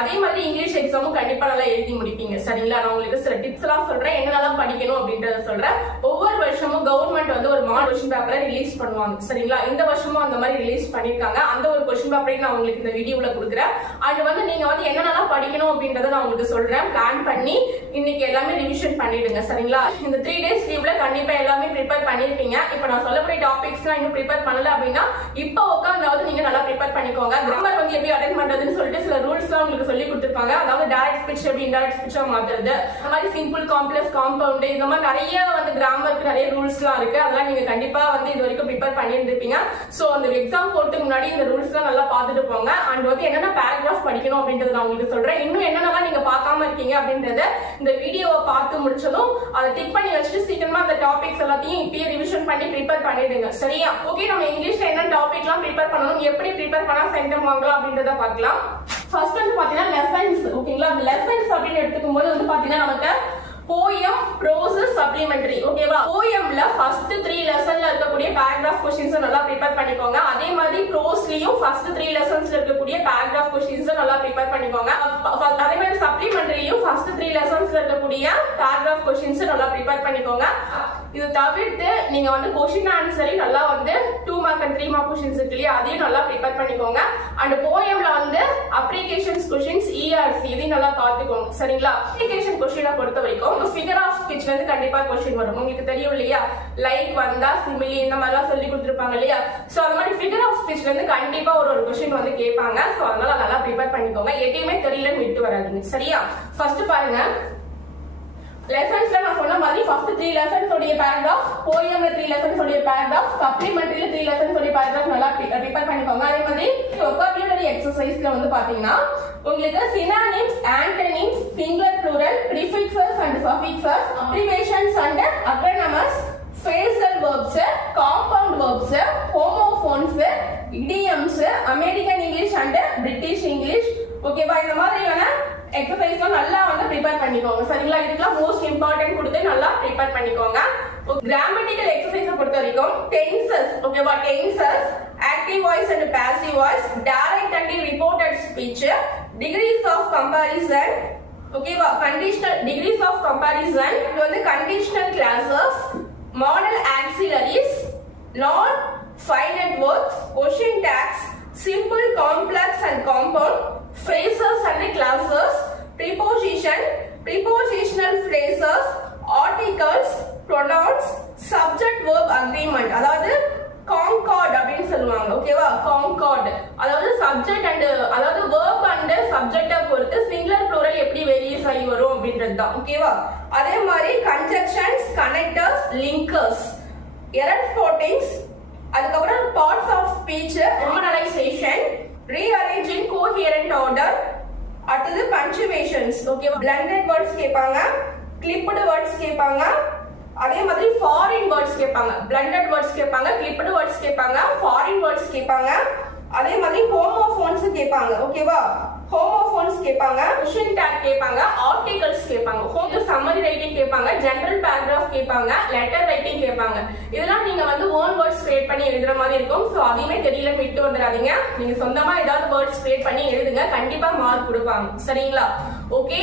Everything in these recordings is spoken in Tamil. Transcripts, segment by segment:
அதே மாதிரி இங்கிலீஷ் எக்ஸாமும் கண்டிப்பா நல்லா எழுதி முடிப்பீங்க. சரிங்களா? நான் உங்களுக்கு சில டிப்ஸ் எல்லாம் சொல்றேன், என்னெல்லாம் படிக்கணும் அப்படின்றத சொல்றேன். ஒவ்வொரு வருஷமும் கவர்மெண்ட் வந்து ஒரு மாடல் கொஸ்டின் பேப்பரை ரிலீஸ் பண்ணுவாங்க. சரிங்களா? இந்த வருஷமும் அந்த மாதிரி ரிலீஸ் பண்ணிருக்காங்க. அந்த ஒரு கொஸ்டின் பேப்பரையும் நான் உங்களுக்கு இந்த வீடியோல கொடுக்குறேன். அது வந்து நீங்க வந்து என்னெல்லாம் படிக்கணும் அப்படின்றத நான் உங்களுக்கு சொல்றேன். பிளான் பண்ணி இன்னைக்கு எல்லாமே ரிவிஷன் பண்ணிடுங்க. சரிங்களா? இந்த 3 days லீவ்ல கண்டிப்பா எல்லாமே ப்ரிப்பேர் பண்ணிருப்பீங்க. இப்ப நான் சொல்லக்கூடிய டாபிக்ஸ் இன்னும் ப்ரிப்பேர் பண்ணல அப்படின்னா இப்ப உட்கார்ந்தாவது நீங்க நல்லா ப்ரிப்பேர் பண்ணிக்கோங்க. கிராமர் வந்து எப்படி அட்டெண்ட் பண்றதுன்னு சொல்லிட்டு சில ரூல்ஸ் எல்லாம் உங்களுக்கு சொல்லி கொடுத்திருப்பாங்க. அதாவது டைரக்ட் ஸ்பீச் எப்படி இன்டைரக்ட் ஸ்பீச்சா மாத்துறது, அந்த மாதிரி சிம்பிள், காம்ப்ளெக்ஸ், காம்பவுண்ட், இந்த மாதிரி நிறைய வந்து கிராமருக்கு நிறைய ரூல்ஸ் எல்லாம் இருக்கு. அதெல்லாம் நீங்க கண்டிப்பா வந்து இது வரைக்கும் ப்ரிப்பேர் பண்ணியிருந்திருப்பீங்க. சோ அந்த எக்ஸாம் போறதுக்கு முன்னாடி இந்த ரூல்ஸ் எல்லாம் நல்லா பார்த்துட்டு போங்க. அண்ட் வந்து என்னென்ன பேராகிராஃப் படிக்கணும் அப்படின்றத நான் உங்களுக்கு சொல்றேன். இன்னும் என்னென்னலாம் நீங்க பார்க்காம இருக்கீங்க அப்படின்றத இந்த வீடியோவை பார்த்து முடிச்சதும் அதை டிக் பண்ணி வச்சுட்டு சீக்கிரமா அந்த டாபிக்ஸ் எல்லாத்தையும் இப்பயே ரிவிஷன் பண்ணி ப்ரிப்பேர் பண்ணிடுங்க. சரியா? ஓகே, நம்ம இங்கிலீஷ்ல என்ன டாபிக் எல்லாம் ப்ரிப்பேர் பண்ணணும், எப்படி ப்ரிப்பேர் பண்ணா சென்டம் வாங்கலாம் அப்படின்றத பார்க்கலாம். ஃபர்ஸ்ட் வந்து பாத்தீங்கன்னா லெசன்ஸ். ஓகேங்களா? அந்த லெசன்ஸ் அப்படின்னு எடுத்துக்கும் போது வந்து பாத்தீங்கன்னா நமக்கு போயம், ப்ரோஸ், சப்ளிமெண்டரி. ஓகேவா? போயம்ல ஃபர்ஸ்ட் 3 லெசன்ல இருக்கக்கூடிய பேராகிராஃப் क्वेश्चंस நல்லா ப்ரிப்பேர் பண்ணிக்கோங்க. அதே மாதிரி ப்ரோஸ்லயும் ஃபர்ஸ்ட் 3 லெசன்ஸ்ல இருக்கக்கூடிய பேராகிராஃப் क्वेश्चंस நல்லா ப்ரிப்பேர் பண்ணிக்கோங்க. அதே மாதிரி சப்ளிமெண்டரியும் ஃபர்ஸ்ட் 3 லெசன்ஸ்ல இருக்கக்கூடிய பேராகிராஃப் क्वेश्चंस நல்லா ப்ரிப்பேர் பண்ணிக்கோங்க. இது தவிர்த்து நீங்க வந்து क्वेश्चन ஆன்சரை நல்லா வந்து 2 மார்க் and 3 மார்க் क्वेश्चंस இருக்கு இல்லையா, அதையும் நல்லா ப்ரிப்பேர் பண்ணிக்கோங்க. அண்ட் போயம்ல வந்து அப்ளிகேஷன்ஸ் क्वेश्चंस ERC இதையும் நல்லா பார்த்துக்கோங்க. சரிங்களா? அப்ளிகேஷன் क्वेश्चन பொறுத்த வரைக்கும் ஃபிகர் ஆஃப் ஸ்பீச்ல இருந்து கண்டிப்பா क्वेश्चन வரும். உங்களுக்கு தெரியும் இல்லையா, லைக் வந்தா சிமிலி இந்த மாதிரி எல்லாம் சொல்லி கொடுத்திருப்பாங்க இல்லையா. சோ அந்த மாதிரி ஃபிகர் ஆஃப் ஸ்பீச்ல இருந்து கண்டிப்பா ஒரு क्वेश्चन வந்து கேட்பாங்க. சோ அதனால நல்லா ப்ரிப்பேர் பண்ணிக்கோங்க. எதையுமே தெரியலன்னு விட்டு வராதீங்க. சரியா? ஃபர்ஸ்ட் பாருங்க, லெசன்ஸ்ல நான் சொன்ன மாதிரி ஃபர்ஸ்ட் 3 லெசன்ஸ் உடைய பேராகிராஃப், போயம்ல 3 லெசன்ஸ் உடைய பேராகிராஃப், சப்ளிமெண்டரியில 3 லெசன்ஸ் உடைய பேராகிராஃப் நல்லா ப்ரிப்பேர் பண்ணிக்கோங்க. அதே மாதிரி வொகாபுலரி எக்ஸர்சைஸ்ல வந்து பாத்தீங்கன்னா உங்களுக்கு synonyms, antonyms, singular, plural, prefixes and suffixes, abbreviations and acronyms, phrasal verbs, compound verbs, homophones, idioms, American English and British English. ஓகேவா? இந்த மாதிரியான எக்ஸர்சைஸ்லாம் நல்லா வந்து ப்ரிப்பேர் பண்ணிக்கோங்க. சரிங்களா? இதுக்கெல்லாம் மோஸ்ட் இம்பார்ட்டன்ட் கொடுத்து நல்லா ப்ரிப்பேர் பண்ணிக்கோங்க. கிராமட்டிக்கல் எக்ஸர்சைஸ் பொறுத்த வரைக்கும் டென்சஸ். ஓகேவா? Tenses, active voice and passive voice, direct and reported speech, degrees of comparison. ஓகேவா? கண்டிஷனல் டிகிரீஸ் ஆஃப் கம்பேரிசன், இது வந்து conditional clauses, model auxiliaries, non finite words, question tags, simple, complex and compound, phrases and classes, preposition, prepositional phrases, articles, pronouns, subject verb agreement. அதாவது concord அப்படினு சொல்லுவாங்க. ஓகேவா? concord அதாவது subject and அதாவது verb and subject பொறுத்து singular plural எப்படி வேரியஸ் ஆகி வரும் அப்படின்றது தான். ஓகேவா? அதே மாதிரி conjunctions, connectors, linkers, error spottings, அதுக்கு அப்புறம் parts of speech, harmonization, rearranging coherent order, அடுத்து punctuations. ஓகேவா? blended words கேட்பாங்க, clipped words கேட்பாங்க, அதே மாதிரி ஃபாரின் வேர்ட்ஸ் கேட்பாங்க. blended words கேட்பாங்க, clipped words கேட்பாங்க, ஃபாரின் வேர்ட்ஸ் கேட்பாங்க, அதே மாதிரி ஹோமோஃபோன்ஸ் கேட்பாங்க. ஓகேவா? ஹோமோஃபோன்ஸ் கேட்பாங்க, கொஸ்டின் டாக் கேட்பாங்க, ஆர்டிகல்ஸ் கேட்பாங்க, ஹோம் சம்மரி ரைட்டிங் கேட்பாங்க, ஜெனரல் பேராகிராஃப் கேட்பாங்க, லெட்டர் ரைட்டிங் கேட்பாங்க. இதெல்லாம் நீங்க வந்து ஓன் வேர்ட்ஸ் கிரியேட் பண்ணி எழுதுற மாதிரி இருக்கும். சோ அதையுமே தெரியல விட்டு வந்துடாதீங்க. நீங்க சொந்தமா ஏதாவது வேர்ட்ஸ் கிரியேட் பண்ணி எழுதுங்க, கண்டிப்பா மார்க் கொடுப்பாங்க. சரிங்களா? ஓகே,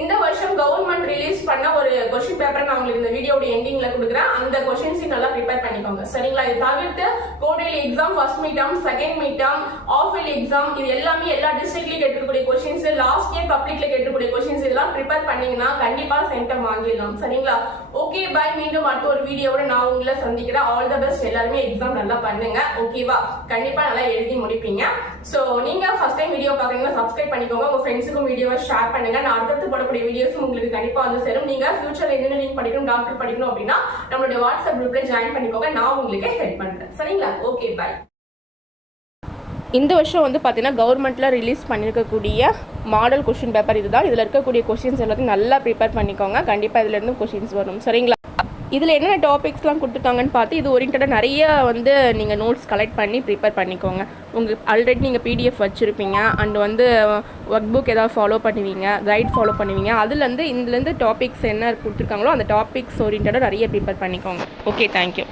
இந்த வருஷம் கவர்மெண்ட் ரிலீஸ் பண்ண ஒரு क्वेश्चन பேப்பர் நான் உங்களுக்கு இந்த வீடியோட எண்டிங்ல கொடுக்குறேன். அந்த क्वेश्चंस நல்லா ப்ரிப்பேர் பண்ணிக்கோங்க. சரிங்களா? இது தவிர்த்து quarterly exam, first mid term, second mid term, half yearly exam, இது எல்லாமே எல்லா டிஸ்ட்ரிக்ட்லயும் கேட்கக்கூடிய क्वेश्चंस, லாஸ்ட் இயர் பப்ளிக்ல கேட்கக்கூடிய क्वेश्चंस இதெல்லாம் ப்ரிப்பேர் பண்ணீங்கன்னா கண்டிப்பா சென்டம் வாங்கிடலாம். சரிங்களா? Okay, bye. மீண்டும் அடுத்த ஒரு வீடியோவோட நான் உங்களை சந்திக்கிறேன். All the best. எல்லாரும் எக்ஸாம் நல்லா பண்ணுங்க. ஓகேவா? கண்டிப்பா நல்லா எழுதி முடிப்பீங்க. சோ நீங்க ஃபர்ஸ்ட் டைம் வீடியோ பாக்குறீங்கன்னா சப்ஸ்கிரைப் பண்ணிக்கோங்க. உங்க ஃப்ரெண்ட்ஸுக்கும் வீடியோவை ஷேர் பண்ணுங்க. நான் அடுத்து போடக்கூடிய வீடியோஸ் உங்களுக்கு கண்டிப்பா வந்து சேரும். நீங்க ஃபியூச்சர்ல இன்ஜினியரிங் படிக்கணும், டாக்டர் படிக்கணும் அப்படின்னா நம்மளுடைய வாட்ஸ்அப் குரூப்ல ஜாயின் பண்ணிக்கோங்க. நான் உங்களுக்கு ஹெல்ப் பண்றேன். சரிங்களா? Okay, bye. இந்த வருஷம் வந்து பார்த்தீங்கன்னா கவர்மெண்ட்ல ரிலீஸ் பண்ணியிருக்கக்கூடிய மாடல் கொஸ்டின் பேப்பர் இதுதான். இதில் இருக்கக்கூடிய கொஸ்டின்ஸ் எல்லாத்தையும் நல்லா ப்ரிப்பேர் பண்ணிக்கோங்க. கண்டிப்பாக இதுலேருந்து கொஸ்டின்ஸ் வரும். சரிங்களா? இதில் என்னென்ன டாபிக்ஸ்லாம் கொடுத்துருக்காங்கன்னு பார்த்து இது ஓரியன்டாக நிறைய வந்து நீங்கள் நோட்ஸ் கலெக்ட் பண்ணி ப்ரிப்பேர் பண்ணிக்கோங்க. உங்களுக்கு ஆல்ரெடி நீங்கள் PDF வச்சுருப்பீங்க அண்ட் வந்து ஒர்க் புக் ஏதாவது ஃபாலோ பண்ணுவீங்க, கைட் ஃபாலோ பண்ணுவீங்க. இதுலேருந்து டாபிக்ஸ் என்ன கொடுத்துருக்காங்களோ அந்த டாபிக்ஸ் ஓரியன்டாக நிறைய ப்ரிப்பேர் பண்ணிக்கோங்க. Okay, thank you.